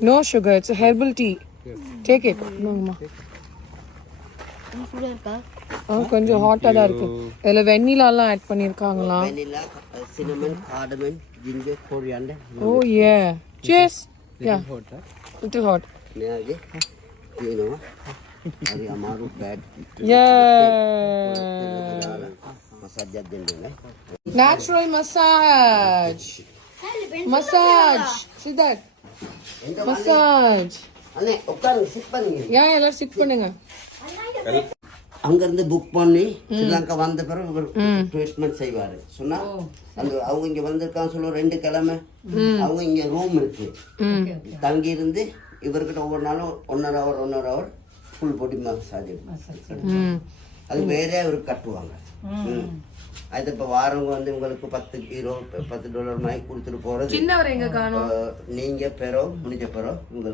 No sugar. It's a herbal tea. Take it. No. கொஞ்சம் ஹாட்டா தான் இருக்கு. இதுல வெண்ணிலா எல்லாம் add பண்ணிருக்காங்களா? Vanilla, cinnamon, cardamom, ginger, coriander. Oh yeah. Cheers. Yeah. Little hot. Lagi, you know, hari amaru bad. Yeah. Massage dulu, Natural massage. Massage. See that? Massage. Ane, okan sit panni. Yeah, எல்லாரும் chit பண்ணுங்க. அங்கிருந்து book பண்ணி ஸ்ரீலங்கா வந்த பிறகு treatment செய்வாரு சொன்னா அந்த அவங்க இங்க வந்திருக்காங்க சொல்ல 2 கிழமை அவங்க இங்க ரூம் இருக்கு தங்கி இருந்து இவர்கிட்ட ஒவ்வொரு நாளும் 1.5 hour ஃபுல் பாடி மசாஜ் அது வேற அவருக்கு கட்டுவாங்க. அது இப்ப வாரவங்க வந்து உங்களுக்கு $10 மாதிரி கொடுத்துட்டு போறது. சின்னவர் எங்க காணோம்? நீங்க பெறோ முடிஞ்ச பெறோ உங்களுக்கு